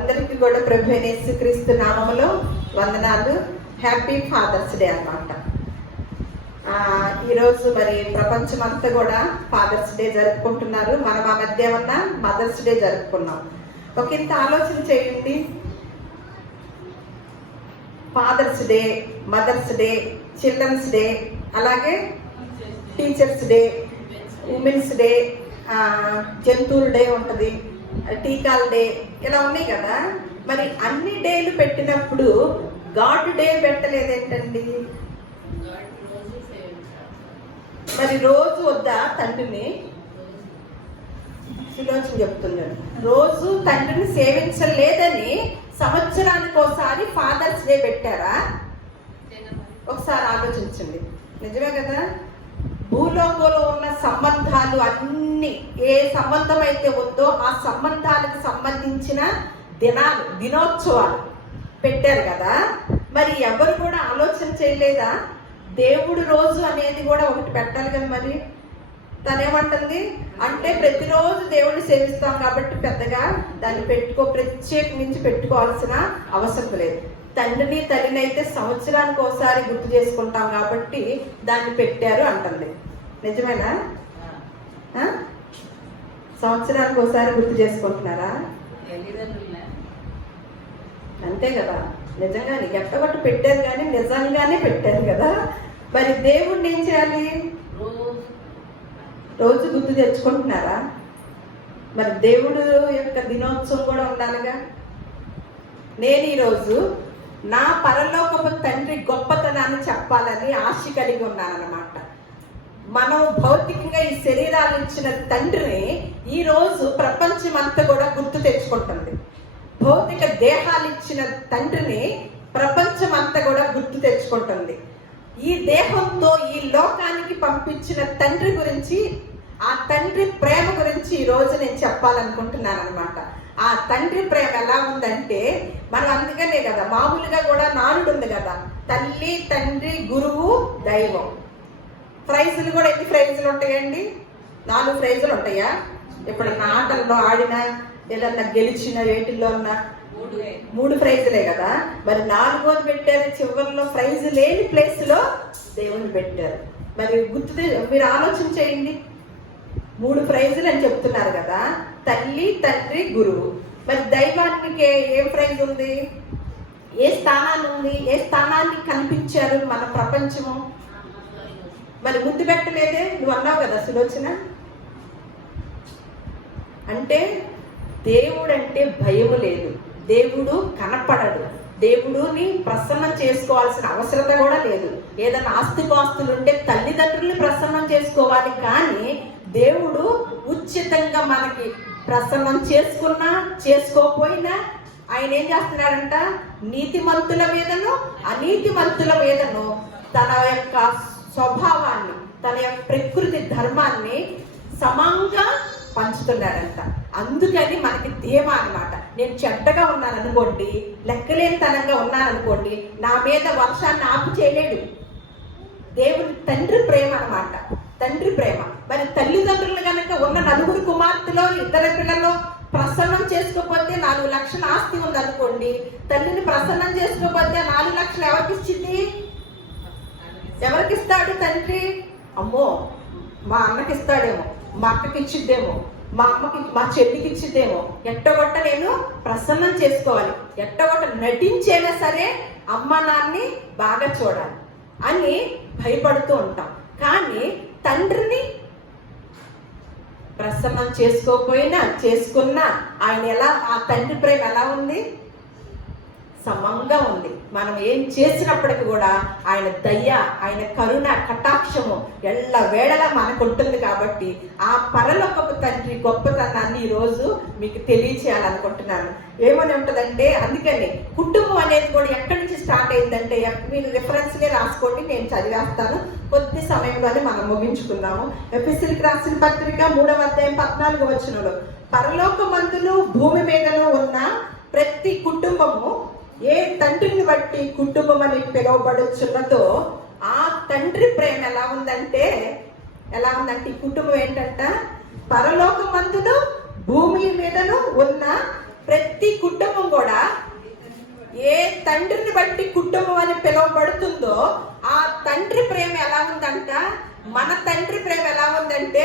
అందరికీ కూడా ప్రభు అయిన యేసుక్రీస్తు నామములో వందనాలు. హ్యాపీ ఫాదర్స్ డే అన్నమాట. ఈరోజు మరి ప్రపంచమంతా కూడా ఫాదర్స్ డే జరుపుకుంటున్నారు. మనం ఆ మధ్య ఉన్న మదర్స్ డే జరుపుకున్నాం. ఒక ఇంత ఆలోచన చేయండి. Father's Day, Mother's Day, Children's Day, అలాగే టీచర్స్ డే, ఉమెన్స్ డే, జంతువుల డే ఉంటుంది, టీకాల డే, ఇలా ఉన్నాయి కదా. మరి అన్ని డేలు పెట్టినప్పుడు గాడ్ డే పెట్టలేదేంటండి? మరి రోజు వద్దా తండ్రిని? సులోచన చెప్తున్నాడు, రోజు తండ్రిని సేవించలేదని సంవత్సరానికి ఒకసారి ఫాదర్స్ డే పెట్టారా? ఒకసారి ఆలోచించండి. నిజమే కదా. భూలోకంలో ఉన్న సంబంధాలు అన్ని, ఏ సంబంధం అయితే ఉందో ఆ సంబంధాలకు సంబంధించిన దినోత్సవాలు పెట్టారు కదా. మరి ఎవరు కూడా ఆలోచన చేయలేదా? దేవుడు రోజు అనేది కూడా ఒకటి పెట్టాలి కదా. మరి తనేమంటుంది అంటే ప్రతిరోజు దేవుడిని సేవిస్తాం కాబట్టి పెద్దగా దాన్ని ప్రత్యేకించి పెట్టుకోవాల్సిన అవసరం లేదు. తండ్రిని తల్లిని అయితే సంవత్సరానికి ఒకసారి గుర్తు చేసుకుంటాం కాబట్టి దాన్ని పెట్టారు అంటుంది. నిజమేనా? సంవత్సరానికి ఒకసారి గుర్తు చేసుకుంటున్నారా? అంతే కదా. నిజంగానే ఎట్టగొట్టు పెట్టారు కానీ నిజంగానే పెట్టారు కదా. మరి దేవుణ్ణి ఏం చేయాలి? రోజు గుర్తు తెచ్చుకుంటున్నారా? మరి దేవుడు యొక్క దినోత్సవం కూడా ఉండాలిగా. నేను ఈరోజు నా పరలోకపు తండ్రి గొప్పతనాన్ని చెప్పాలని ఆశ కలిగి ఉన్నానన్నమాట. మనం భౌతికంగా ఈ శరీరాలు ఇచ్చిన తండ్రిని ఈరోజు ప్రపంచం అంతా కూడా గుర్తు తెచ్చుకుంటుంది. భౌతిక దేహాలు ఇచ్చిన తండ్రిని ప్రపంచం అంతా కూడా గుర్తు తెచ్చుకుంటుంది. ఈ దేహంతో ఈ లోకానికి పంపించిన తండ్రి గురించి, ఆ తండ్రి ప్రేమ గురించి ఈ రోజు నేను చెప్పాలనుకుంటున్నాను అనమాట. ఆ తండ్రి ప్రేమ ఎలా ఉందంటే, మనం అందుకనే కదా మామూలుగా కూడా నానుడు ఉంది కదా, తల్లి, తండ్రి, గురువు, దైవం. ప్రైజులు కూడా ఎన్ని ప్రైజులు ఉంటాయండి? 4 ప్రైజులు ఉంటాయా? ఎప్పుడన్నా ఆటల్లో ఆడినా, ఏదన్నా గెలిచిన వేటిల్లో ఉన్నా 3 ప్రైజులే కదా. మరి 4వది పెట్టారు, చివరిలో ప్రైజ్ లేని ప్లేస్ లో దేవుని పెట్టారు. మరి మీరు ఆలోచన చేయండి. 3 ప్రైజులు అని చెప్తున్నారు కదా, తల్లి, తండ్రి, గురువు. మరి దైవానికి ఏం ప్రైజ్ ఉంది? ఏ స్థానాన్ని ఉంది? ఏ స్థానాన్ని కనిపించారు మన ప్రపంచము? మరి ముద్దు పెట్టలేదే? నువ్వు అన్నావు కదా సులోచన. అంటే దేవుడు అంటే భయము లేదు, దేవుడు కనపడడు, దేవుడుని ప్రసన్నం చేసుకోవాల్సిన అవసరత కూడా లేదు. ఏదైనా ఆస్తిపాస్తులు ఉంటే తల్లిదండ్రుల్ని ప్రసన్నం చేసుకోవాలి, కానీ దేవుడు ఉచితంగా మనకి ప్రసన్నం చేసుకున్నా చేసుకోకపోయినా ఆయన ఏం చేస్తున్నాడంట? నీతిమంతుల మీదను అనీతిమంతుల మీదను తన యొక్క స్వభావాన్ని, తన యొక్క ప్రకృతి ధర్మాన్ని సమంగా పంచుతున్నాడంట. అందుకని మనకి ధీమా అనమాట. నేను చెడ్డగా ఉన్నాను అనుకోండి, లెక్కలేనితనంగా ఉన్నాను అనుకోండి, నా మీద వర్షాన్ని ఆపు చేయలేడు. దేవుని తండ్రి ప్రేమ అనమాట, తండ్రి ప్రేమ. మరి తల్లిదండ్రులు కనుక ఉన్న 4 కుమార్తెలో 2 పిల్లలు ప్రసన్నం చేసుకోకపోతే 4 లక్షల ఆస్తి ఉంది అనుకోండి, తల్లిని ప్రసన్నం చేసుకోకపోతే 4 లక్షలు ఎవరికి ఇచ్చింది? ఎవరికి ఇస్తాడు తండ్రి? అమ్మో, మా అన్నకి ఇస్తాడేమో, మా అక్కకి ఇచ్చిద్దేమో, మా అమ్మకి, మా చెల్లికి ఇచ్చిద్దేమో. ఎట్టగొట్ట నేను ప్రసన్నం చేసుకోవాలి, ఎట్టగొట్ట నటించైనా సరే అమ్మ నాన్ని బాగా చూడాలి అని భయపడుతూ ఉంటాం. కానీ తండ్రిని ప్రసన్నం చేసుకోకపోయినా చేసుకున్నా ఆయన ఎలా, ఆ తండ్రి ప్రేమ ఎలా ఉంది? సమంగా ఉంది. మనం ఏం చేసినప్పటికీ కూడా ఆయన దయ, ఆయన కరుణ, కటాక్షము ఎల్ల వేళలా మనకు ఉంటుంది. కాబట్టి ఆ పరలోకపు తండ్రి గొప్పతనాన్ని ఈరోజు మీకు తెలియచేయాలనుకుంటున్నాను. ఏమని ఉంటుందంటే, అందుకని కుటుంబం అనేది కూడా ఎక్కడి నుంచి స్టార్ట్ అయిందంటే, మీరు రిఫరెన్స్లే రాసుకోండి, నేను చదివేస్తాను. కొద్ది సమయంలోనే మనం ముగించుకుందాము. ఎఫెసీయులకు రాసిన పత్రిక 3వ అధ్యాయం 14వ వచనంలో, పరలోకమందును భూమి మీదను ఉన్న ప్రతి కుటుంబము ఏ తండ్రిని బట్టి కుటుంబం అని పిలువబడుచున్నదో ఆ తండ్రి ప్రేమ ఎలా ఉందంటే ఈ కుటుంబం ఏంటంట? పరలోకమందును భూమి మీదను ఉన్న ప్రతి ప్రతి కుటుంబం కూడా ఏ తండ్రిని బట్టి కుటుంబం అని పిలువబడుతుందో ఆ తండ్రి ప్రేమ ఎలా ఉందంట, మన తండ్రి ప్రేమ ఎలా ఉందంటే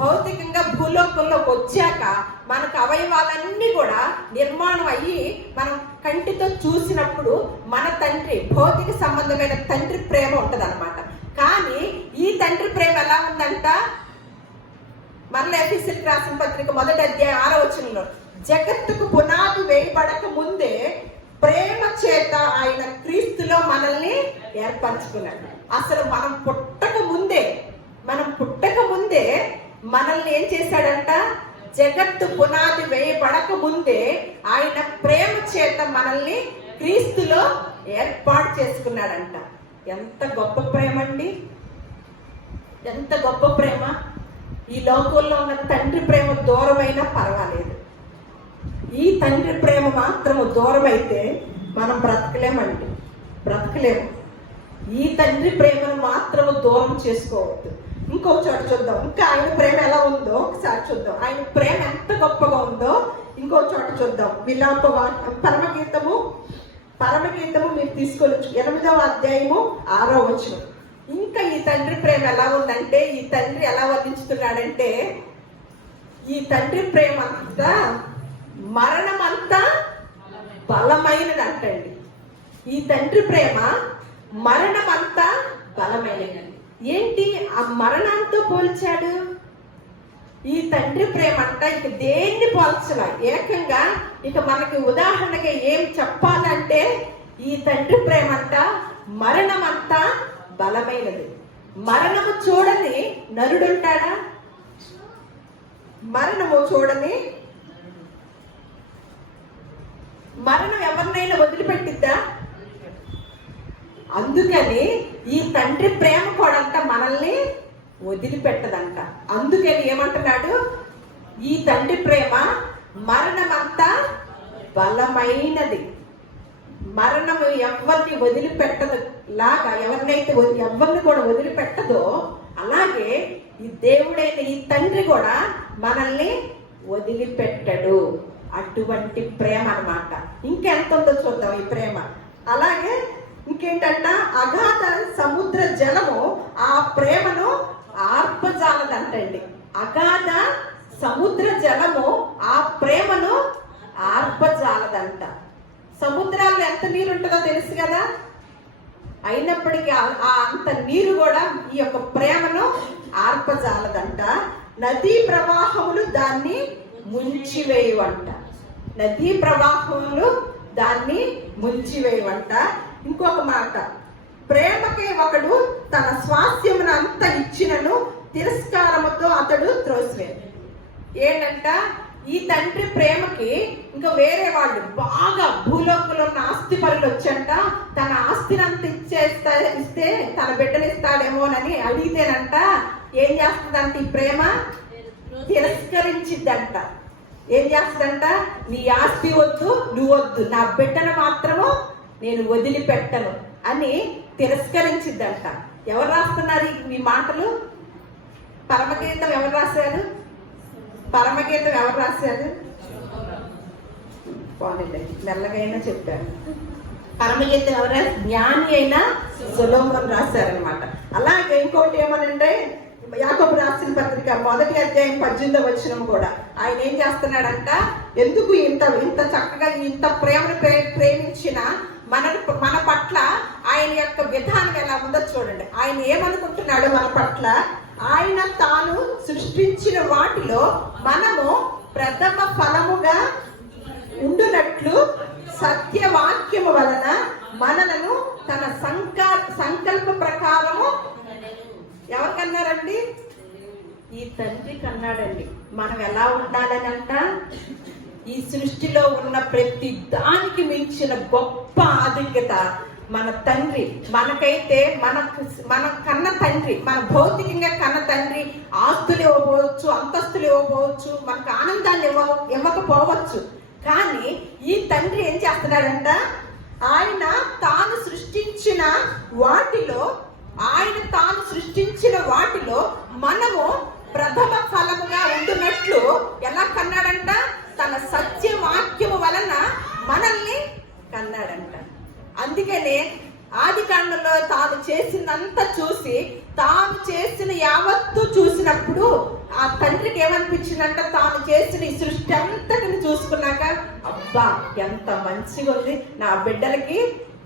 భౌతికంగా భూలోకంలోకి వచ్చాక మనకు అవయవాలన్నీ కూడా నిర్మాణం అయ్యి మనం కంటితో చూసినప్పుడు మన తండ్రి భౌతిక సంబంధమైన తండ్రి ప్రేమ ఉంటది అనమాట. కానీ ఈ తండ్రి ప్రేమ ఎలా ఉందంట, మరల ఎఫెసీయులకు రాసిన పత్రిక 1వ అధ్యాయం 6వ వచనంలో, జగత్తుకు పునాది వేయబడక ముందే ప్రేమ చేత ఆయన క్రీస్తులో మనల్ని ఏర్పరచుకున్నాడు. అసలు మనం పుట్టక ముందే మనల్ని ఏం చేశాడంట, జగత్తు పునాది వేయబడక ముందే ఆయన ప్రేమ చేత మనల్ని క్రీస్తులో ఏర్పాటు చేసుకున్నాడంట. ఎంత గొప్ప ప్రేమ అండి, ఎంత గొప్ప ప్రేమ. ఈ లోకంలో ఉన్న తండ్రి ప్రేమ దూరమైనా పర్వాలేదు, ఈ తండ్రి ప్రేమ మాత్రము దూరం అయితే మనం బ్రతకలేము. ఈ తండ్రి ప్రేమను మాత్రము దూరం చేసుకోవద్దు. ఇంకో చోట చూద్దాం, ఇంకా ఆయన ప్రేమ ఎలా ఉందో ఒకసారి చూద్దాం. ఆయన ప్రేమ ఎంత గొప్పగా ఉందో ఇంకో చోట చూద్దాం. పరమగీతము మీరు తీసుకోవచ్చు, 8వ అధ్యాయము 6వ వచనం. ఇంకా ఈ తండ్రి ప్రేమ ఎలా ఉందంటే, ఈ తండ్రి ఎలా వర్ణించుతున్నాడంటే, ఈ తండ్రి ప్రేమ అంతా మరణం అంతా బలమైనది అంటండి. ఈ తండ్రి ప్రేమ మరణం అంతా బలమైనది. ఏంటి ఆ మరణంతో పోల్చాడు? ఈ తండ్రి ప్రేమ అంట ఇక దేన్ని పోల్చలా, ఏకంగా ఇక మనకి ఉదాహరణగా ఏం చెప్పాలంటే ఈ తండ్రి ప్రేమ అంట మరణం అంతా బలమైనది. మరణము చూడని నరుడుంటాడా? మరణము చూడని, మరణం ఎవరినైనా వదిలిపెట్టిద్దా? అందుకని ఈ తండ్రి ప్రేమ కూడా మనల్ని వదిలిపెట్టదంట. అందుకని ఏమంటున్నాడు, ఈ తండ్రి ప్రేమ మరణమంతా బలమైనది. మరణము ఎవరిని వదిలిపెట్టదు లాగా, ఎవరిని కూడా వదిలిపెట్టదో అలాగే ఈ దేవుడైన ఈ తండ్రి కూడా మనల్ని వదిలిపెట్టడు. అటువంటి ప్రేమ అన్నమాట. ఇంకెంత ఉందో చూద్దాం ఈ ప్రేమ. అలాగే ఇంకేంటంట, అగాధ సముద్ర జలము ఆ ప్రేమను ఆర్పజాలదంటండి. అగాధ సముద్ర జలము ఆ ప్రేమను ఆర్పజాలదంట. సముద్రాల్లో ఎంత నీరు ఉంటుందో తెలుసు కదా, అయినప్పటికీ అంత నీరు కూడా ఈ యొక్క ప్రేమను ఆర్పజాలదంట. నదీ ప్రవాహములు దాన్ని ముంచివేయవంట. నదీ ప్రవాహములు దాన్ని ముంచివేయవంట. ఇంకొక మాట, ప్రేమకే ఒకడు తన స్వాస్థ్యమును అంత ఇచ్చినను తిరస్కారముతో అతడు త్రోసివేయను. ఏంటంట, ఈ తండ్రి ప్రేమకి ఇంకా వేరే వాళ్ళు బాగా భూలోకంలో ఉన్న ఆస్తి పరులు వచ్చంట తన ఆస్తిని అంత ఇస్తే తన బిడ్డనిస్తాడేమోనని అడిగితేనంట ఏం చేస్తుందంట, ఈ ప్రేమ తిరస్కరించిద్దంట. ఏం చేస్తుందంట, నీ ఆస్తి వద్దు, నువ్వు వద్దు, నా బిడ్డను మాత్రము నేను వదిలిపెట్టను అని తిరస్కరించిద్దంట. ఎవరు రాస్తున్నారు ఈ మాటలు? పరమగీతం ఎవరు రాశారు? పోనీలే, మెల్లగైనా చెప్పారు. పరమగీతం ఎవరు? జ్ఞాని అయిన సొలొమోను రాశారనమాట. అలాగే ఇంకోటి ఏమనంటే, యాకోబు రాసిన పత్రిక 1వ అధ్యాయం 18వ వచనం కూడా ఆయన ఏం చేస్తున్నాడంట, ఎందుకు ఇంత చక్కగా ఇంత ప్రేమను ప్రేమించిన మన పట్ల ఆయన యొక్క విధానం ఎలా ఉందో చూడండి. ఆయన ఏమనుకుంటున్నాడు మన పట్ల, ఆయన తాను సృష్టించిన వాటిలో మనము ప్రథమ ఫలముగా ఉండునట్లు సత్యవాక్యము వలన మనలను తన సంకల్ప ప్రకారము ఎవరికన్నారండి? ఈ తండ్రి కన్నాడండి. మనం ఎలా ఉండాలని అంట, ఈ సృష్టిలో ఉన్న ప్రతి దానికి మించిన గొప్ప ఆధిక్యత మన తండ్రి. మనకైతే మన కన్న తండ్రి, మన భౌతికంగా కన్న తండ్రి ఆస్తులు ఇవ్వకపోవచ్చు, అంతస్తులు ఇవ్వకపోవచ్చు, మనకు ఆనందాన్ని ఇవ్వకపోవచ్చు. కానీ ఈ తండ్రి ఏం చేస్తున్నాడంట, ఆయన తాను సృష్టించిన వాటిలో మనము ప్రథమ ఫలముగా ఉంటున్నట్లు ఎలా కన్నాడంట, తన సత్యవాక్యము వలన మనల్ని కన్నాడంట. అందుకనే ఆది కాండంలో తాను చేసినంత చూసి, తాను చేసిన యావత్తు చూసినప్పుడు ఆ తండ్రికి ఏమనిపించిందంట, తాను చేసిన ఈ సృష్టి అంతటిని చూసుకున్నాక, అబ్బా ఎంత మంచిగా ఉంది, నా బిడ్డలకి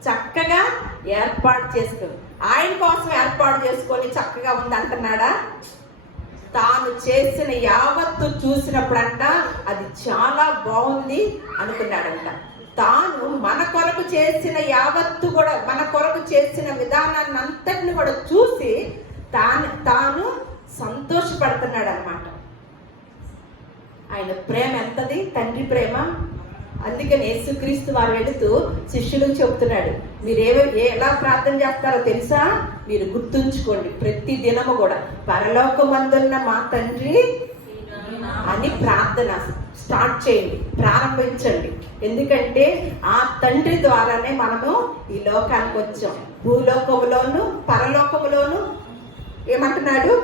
చక్కగా ఏర్పాటు చేసుకుని, ఆయన కోసం ఏర్పాటు చేసుకొని చక్కగా ఉంది అంటున్నాడా? తాను చేసిన యావత్తు చూసినప్పుడంట అది చాలా బాగుంది అనుకున్నాడంట. తాను మన కొరకు చేసిన యావత్తు కూడా, మన కొరకు చేసిన విధానాన్ని అంతటిని కూడా చూసి తాను సంతోషపడుతున్నాడు అన్నమాట. ఆయన ప్రేమ ఎంతది, తండ్రి ప్రేమ. అందుకని యేసుక్రీస్తు వారు వెళుతూ శిష్యులకు చెబుతున్నాడు, మీరు ఎలా ప్రార్థన చేస్తారో తెలుసా? మీరు గుర్తుంచుకోండి, ప్రతి దినము కూడా పరలోకమందున్న మా తండ్రి అని ప్రార్థన స్టార్ట్ చేయండి, ప్రారంభించండి. ఎందుకంటే ఆ తండ్రి ద్వారానే మనము ఈ లోకానికి వచ్చాం. భూలోకములోను పరలోకములోను ఏమంటున్నాడు?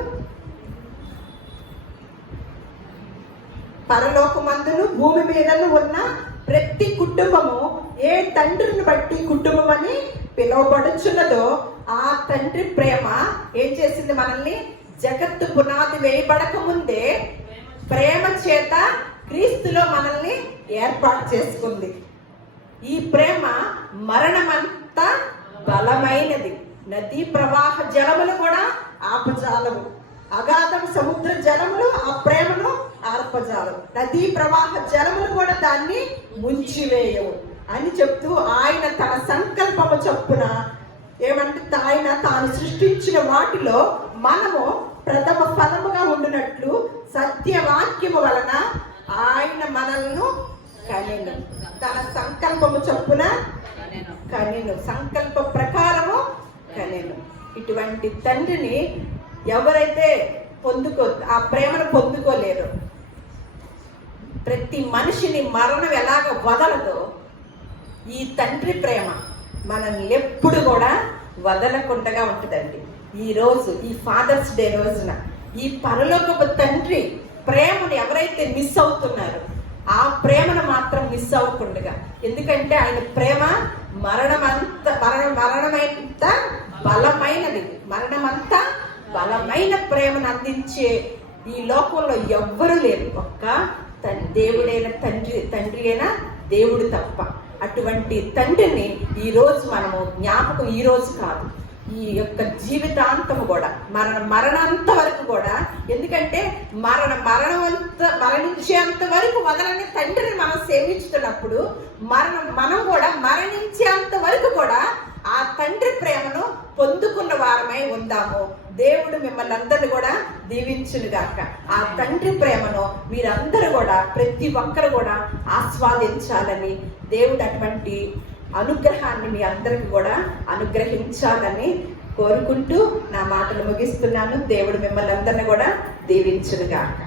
పరలోకమందును భూమి మీదను ఉన్న ప్రతి కుటుంబము ఏ తండ్రిని బట్టి కుటుంబం అని పిలువబడుచున్నదో ఆ తండ్రి ప్రేమ ఏం చేసింది? మనల్ని జగత్తు పునాది వేయబడక ముందే ప్రేమ చేత క్రీస్తులో మనల్ని ఏర్పాటు చేసుకుంది. ఈ ప్రేమ మరణమంతా బలమైనది. నదీ ప్రవాహ జలములు కూడా ఆపజాలము, అగాధం సముద్ర జలములు ఆ ప్రేమను ఆర్పజాలము, నదీ ప్రవాహ జలములు కూడా దాన్ని ముంచివేయవు అని చెప్తూ, ఆయన తన సంకల్పము చొప్పున ఏమంటే తాను సృష్టించిన వాటిలో మనము ప్రథమ ఫలముగా ఉండినట్లు సత్యవాక్యము వలన ఆయన మనల్ని కనెను. తన సంకల్పము చొప్పున కనెను, సంకల్ప ప్రకారము కనెను. ఇటువంటి తండ్రిని ఎవరైతే ఆ ప్రేమను పొందుకోలేరు, ప్రతి మనిషిని మరణం ఎలాగ వదలదో ఈ తండ్రి ప్రేమ మనల్ని ఎప్పుడు కూడా వదలకుండా ఉంటుందండి. ఈరోజు ఈ ఫాదర్స్ డే రోజున ఈ పరలోకపు తండ్రి ప్రేమను ఎవరైతే మిస్ అవుతున్నారో ఆ ప్రేమను మాత్రం మిస్ అవ్వకుండా, ఎందుకంటే ఆయన ప్రేమ మరణమంత బలమైనది, మరణమంతా బలమైన ప్రేమను అందించే ఈ లోకంలో ఎవ్వరూ లేరు, ఒక్క దేవుడైన తండ్రి అయిన దేవుడు తప్ప. అటువంటి తండ్రిని ఈరోజు మనము జ్ఞాపకం, ఈరోజు కాదు, ఈ యొక్క జీవితాంతము కూడా, మరణాంత వరకు కూడా. ఎందుకంటే మరణించేంత వరకు వదలని తండ్రిని మనం సేవించుతున్నప్పుడు మనం కూడా మరణించేంత వరకు కూడా ఆ తండ్రి ప్రేమను పొందుకున్న వారమై ఉందాము. దేవుడు మిమ్మల్ని అందరినీ కూడా దీవించునుగాక. ఆ తండ్రి ప్రేమను మీరందరూ కూడా, ప్రతి ఒక్కరు కూడా ఆస్వాదించాలని, దేవుడు అటువంటి అనుగ్రహాన్ని మీ అందరికి కూడా అనుగ్రహించాలని కోరుకుంటూ నా మాటలు ముగిస్తున్నాను. దేవుడు మిమ్మల్ని అందరినీ కూడా దీవించునుగాక.